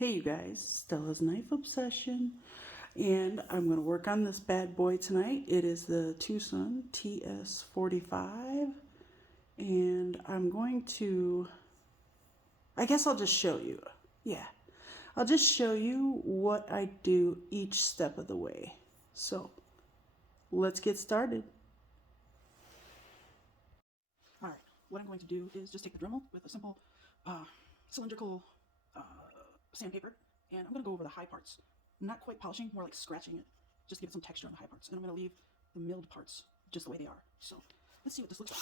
Hey you guys, Stella's Knife Obsession, and I'm going to work on this bad boy tonight. It is the TwoSun TS45, and I'm going to, I guess I'll just show you. Yeah, I'll just show you what I do each step of the way. So, let's get started. Alright, what I'm going to do is just take the Dremel with a simple cylindrical sandpaper, and I'm going to go over the high parts. Not quite polishing, more like scratching it, just to give it some texture on the high parts. And I'm going to leave the milled parts just the way they are. So let's see what this looks like.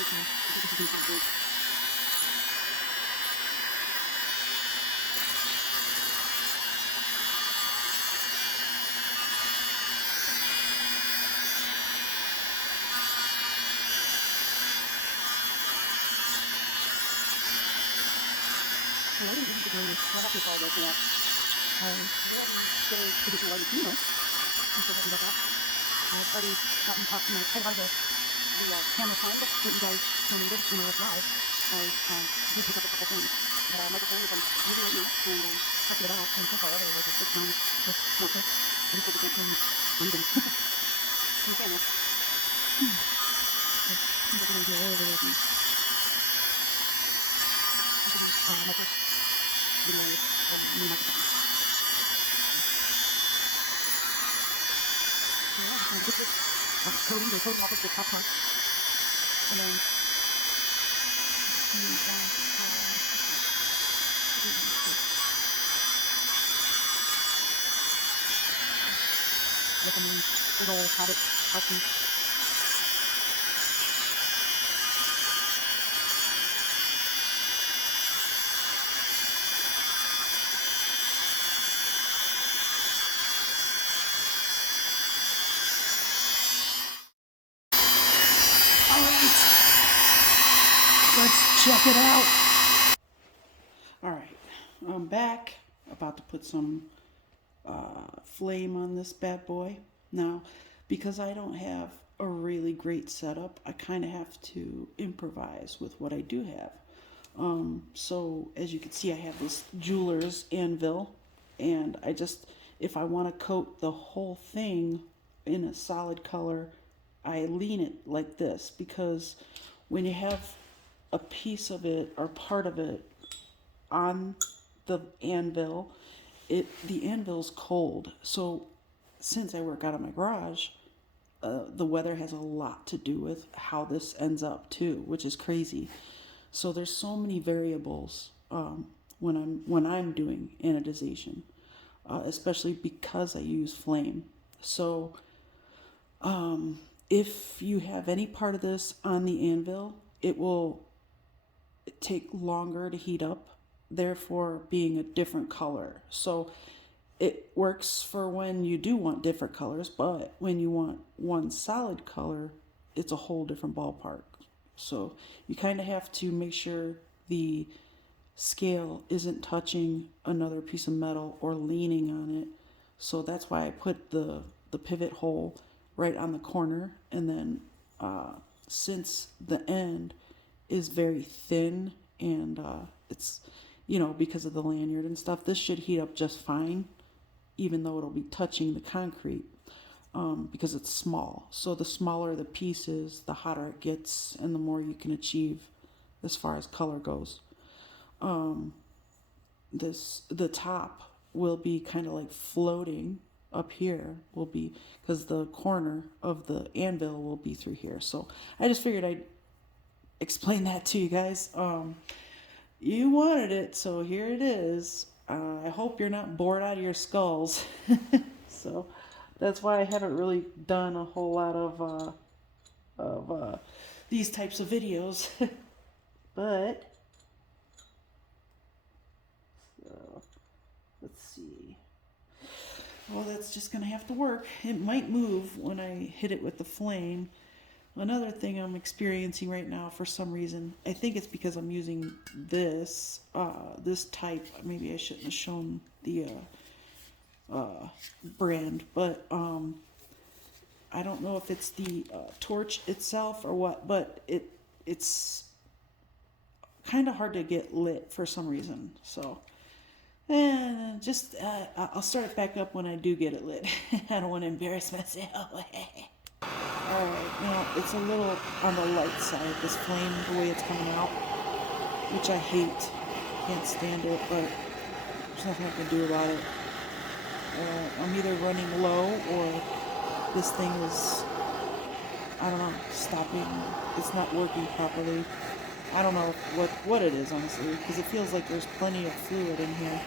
I didn't have to do this. I'll have to follow this yet. I'm getting traditional lighting chemo. I'm so happy about that. I've already gotten up my, I got the camera fund that you guys donated when I was live. I did pick up a couple things. But microphone is using right now, and tested it out, and so far it was just fine. It's not good. I just hope it gets funding. I'm a fan of it. I'm going to do all the things. My first video is new microphone. So yeah, this is coating off of the top part. And then recommend big old habit helping. Alright, let's check it out. Alright, I'm back. About to put some flame on this bad boy. Now, because I don't have a really great setup, I kind of have to improvise with what I do have. So as you can see, I have this jeweler's anvil, and I just, if I want to coat the whole thing in a solid color, I lean it like this, because when you have a piece of it or part of it on the anvil, the anvil's cold. So since I work out of my garage, the weather has a lot to do with how this ends up too, which is crazy. So there's so many variables when I'm doing anodization, especially because I use flame. So if you have any part of this on the anvil, it will take longer to heat up, therefore being a different color. So it works for when you do want different colors, but when you want one solid color, it's a whole different ballpark. So you kind of have to make sure the scale isn't touching another piece of metal or leaning on it. So that's why I put the pivot hole right on the corner, and then since the end is very thin, and it's, because of the lanyard and stuff, this should heat up just fine, even though it'll be touching the concrete, because it's small. So the smaller the piece is, the hotter it gets, and the more you can achieve as far as color goes. The top will be kind of like floating up here, will be, because the corner of the anvil will be through here. So I just figured I'd explain that to you guys. You wanted it, so here it is. I hope you're not bored out of your skulls. So that's why I haven't really done a whole lot of these types of videos. But so let's see. Well, that's just gonna have to work. It might move when I hit it with the flame. another thing I'm experiencing right now for some reason, I think it's because I'm using this type. Maybe I shouldn't have shown the brand, but I don't know if it's the torch itself or what, but it's kind of hard to get lit for some reason. So, and just I'll start it back up when I do get it lit. I don't want to embarrass myself. Alright, now it's a little on the light side, this flame, the way it's coming out, which I hate. Can't stand it, but there's nothing I can do about it. I'm either running low or this thing is, I don't know, stopping. It's not working properly. I don't know what it is, honestly, because it feels like there's plenty of fluid in here.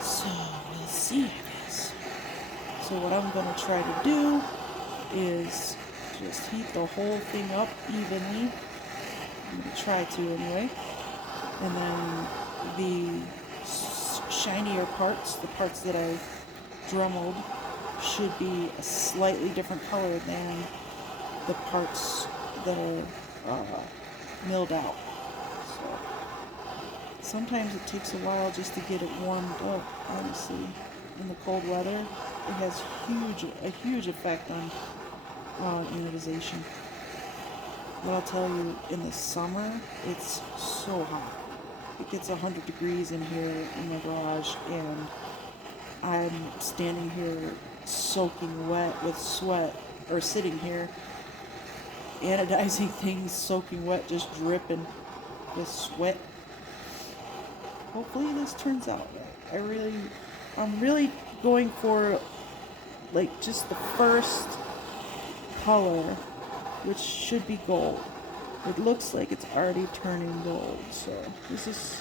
So, we'll see, I guess. So what I'm going to try to do is just heat the whole thing up evenly. I'm going to try to anyway. And then the shinier parts, the parts that I dremeled, should be a slightly different color than the parts that are milled out. So sometimes it takes a while just to get it warmed up, honestly. In the cold weather, it has a huge effect on anodization. But I'll tell you, in the summer, it's so hot. It gets 100 degrees in here in my garage, and I'm standing here soaking wet with sweat, or sitting here anodizing things soaking wet, just dripping with sweat. Hopefully this turns out right. I'm really going for like just the first color, which should be gold. It looks like it's already turning gold, so this is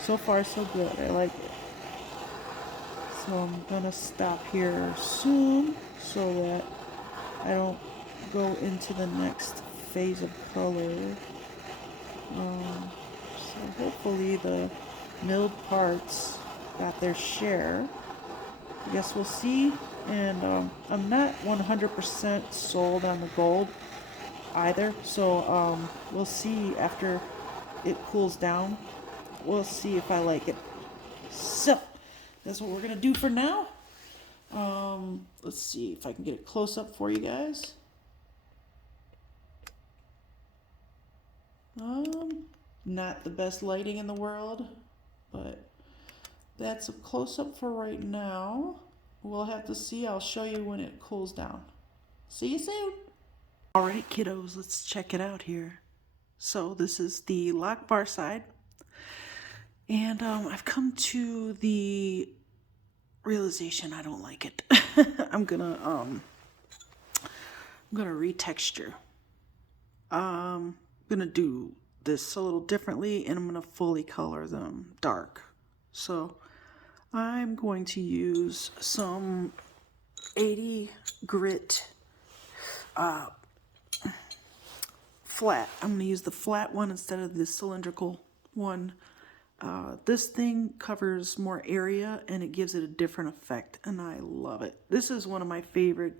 so far so good. I like it. So I'm gonna stop here soon so that I don't go into the next phase of color. So hopefully the milled parts got their share. I guess we'll see. And I'm not 100% sold on the gold either, so we'll see after it cools down. We'll see if I like it. So that's what we're gonna do for now. Let's see if I can get it close up for you guys. Not the best lighting in the world, but that's a close-up for right now. We'll have to see. I'll show you when it cools down. See you soon. All right, kiddos, let's check it out here. So this is the lock bar side, and I've come to the realization I don't like it. I'm gonna retexture. I'm gonna do this a little differently, and I'm gonna fully color them dark. So I'm going to use some 80 grit flat. I'm going to use the flat one instead of the cylindrical one. This thing covers more area and it gives it a different effect, and I love it. This is one of my favorite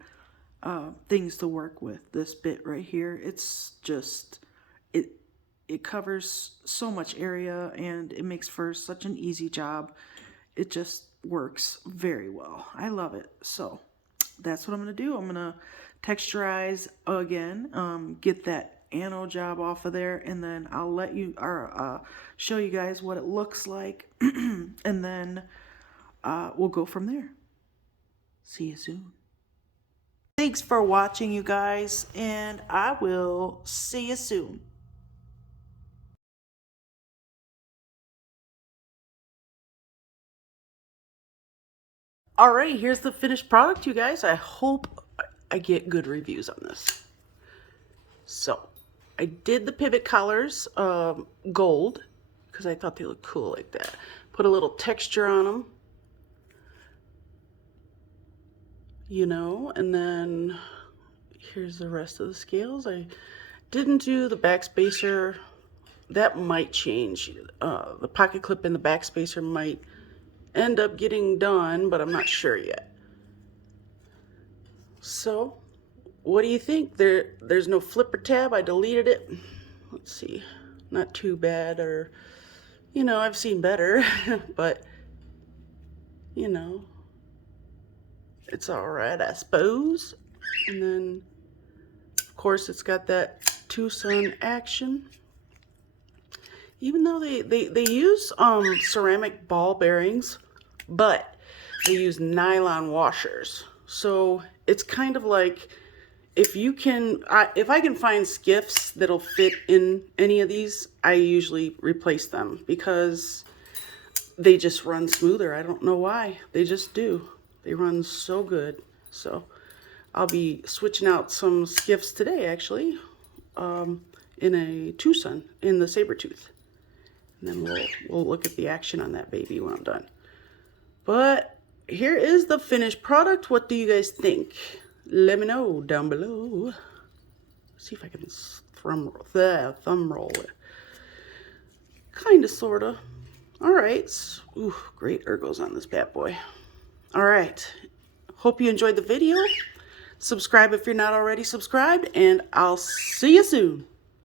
things to work with, this bit right here. It's just, it covers so much area and it makes for such an easy job. It just works very well. I love it. So that's what I'm going to do. I'm going to texturize again, get that anode job off of there, and then I'll let you show you guys what it looks like, and then we'll go from there. See you soon. Thanks for watching, you guys, and I will see you soon. Alright, here's the finished product, you guys. I hope I get good reviews on this. So, I did the pivot collars gold because I thought they looked cool like that. Put a little texture on them, you know, and then here's the rest of the scales. I didn't do the backspacer. That might change. The pocket clip and the backspacer might end up getting done, but I'm not sure yet. So What do you think? There's no flipper tab. I deleted it. Let's see. Not too bad, or, you know, I've seen better, but, you know, it's all right, I suppose. And then, of course, it's got that TwoSun action. Even though they use ceramic ball bearings, but they use nylon washers. So it's kind of like, if you can, if I can find skiffs that'll fit in any of these, I usually replace them because they just run smoother. I don't know why. They just do. They run so good. So I'll be switching out some skiffs today, actually, in a TwoSun, in the Sabertooth. And then we'll look at the action on that baby when I'm done. But here is the finished product. What do you guys think? Let me know down below. Let's see if I can thumb roll it. Kinda, sorta. Alright. Ooh, great ergos on this bad boy. Alright. Hope you enjoyed the video. Subscribe if you're not already subscribed, and I'll see you soon.